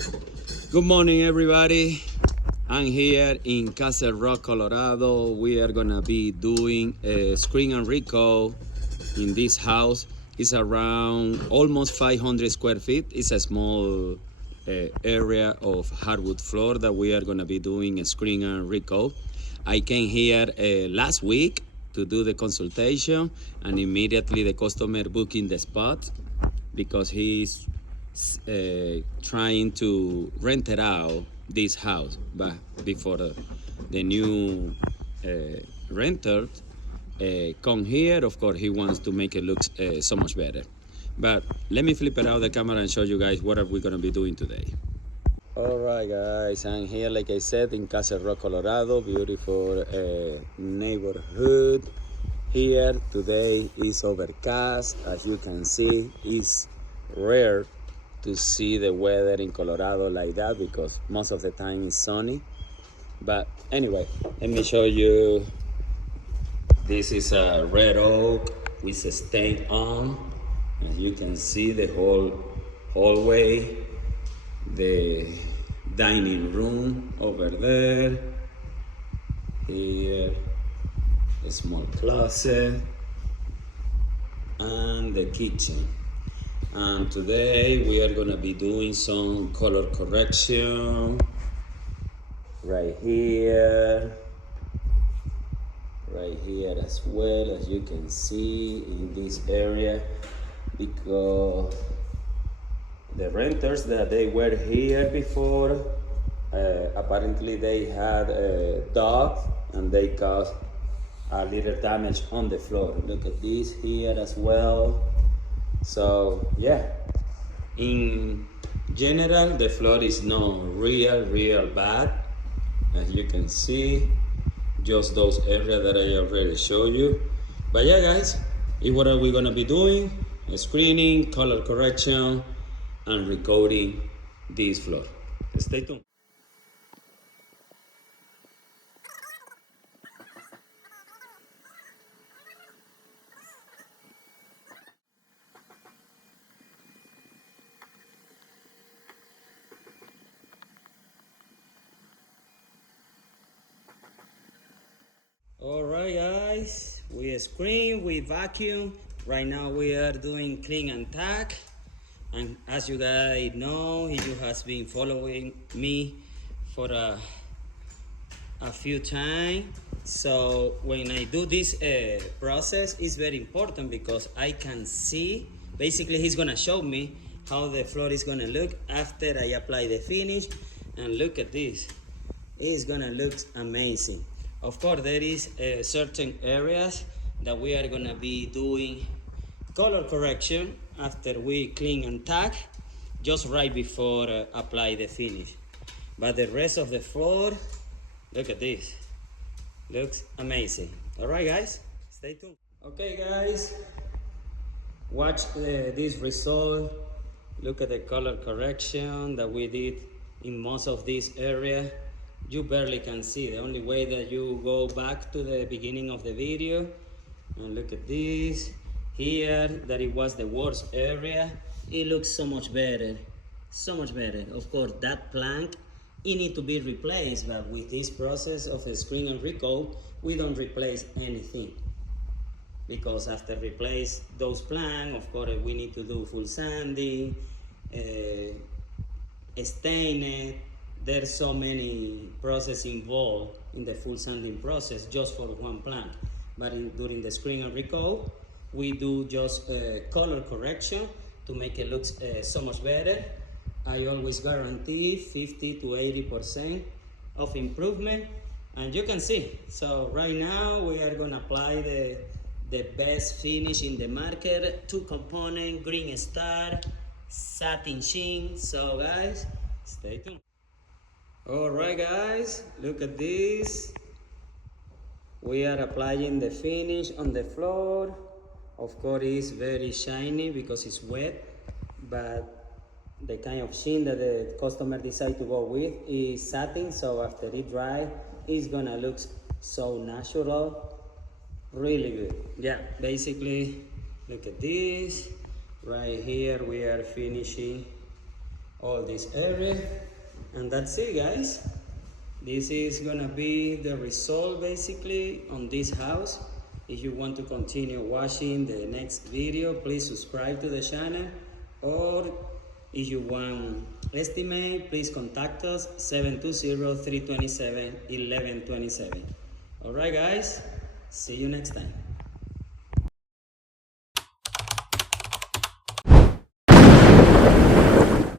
Good morning, everybody. I'm here in Aurora, Colorado. We are gonna be doing a screen and recoat in this house. It's around almost 500 square feet. It's a small area of hardwood floor that we are gonna be doing a screen and recoat. I came here last week to do the consultation, and immediately the customer booking the spot because he's trying to rent it out this house, but before the new renter come here, of course he wants to make it look so much better. But let me flip it out the camera and show you guys what are we going to be doing today. All right, guys, I'm here, like I said, in Aurora, Colorado, beautiful neighborhood. Here today is overcast. As you can see, it's rare to see the weather in Colorado like that because most of the time it's sunny. But anyway, let me show you. This is a red oak with a stain on. As you can see, the whole hallway, the dining room over there, here a small closet, and the kitchen. And today we are gonna be doing some color correction right here as well, as you can see in this area, because the renters that they were here before, apparently they had a dog and they caused a little damage on the floor. Look at this here as well. So yeah, in general the floor is not real bad, as you can see, just those areas that I already showed you. But yeah, guys, what are we gonna be doing? Screening, color correction, and recoating this floor. Stay tuned. All right, guys, we screen, we vacuum. Right now we are doing clean and tack. And as you guys know, you has been following me for a few times. So when I do this process, it's very important because I can see, basically he's gonna show me how the floor is gonna look after I apply the finish. And look at this, it's gonna look amazing. Of course, there is certain areas that we are gonna be doing color correction after we clean and tack, just right before apply the finish. But the rest of the floor, look at this, looks amazing. All right, guys, stay tuned. Okay, guys, watch this result. Look at the color correction that we did in most of this area. You barely can see. The only way that you go back to the beginning of the video and look at this here, that it was the worst area. It looks so much better, so much better. Of course, that plank, it need to be replaced, but with this process of a screen and recoat, we don't replace anything, because after replace those planks, of course, we need to do full sanding, stain it. There's so many processes involved in the full sanding process just for one plank. But during the screen and recoat, we do just color correction to make it look so much better. I always guarantee 50 to 80% of improvement, and you can see. So right now we are gonna apply the best finish in the market, 2-component green star satin sheen. So guys, stay tuned. All right, guys, look at this. We are applying the finish on the floor. Of course, it's very shiny because it's wet, but the kind of sheen that the customer decide to go with is satin, so after it dry, it's gonna look so natural, really good. Yeah, basically, look at this. Right here, we are finishing all this area. And that's it, guys. This is gonna be the result basically on this house. If you want to continue watching the next video, please subscribe to the channel, or if you want estimate, please contact us 720-327-1127. All right, guys, see you next time.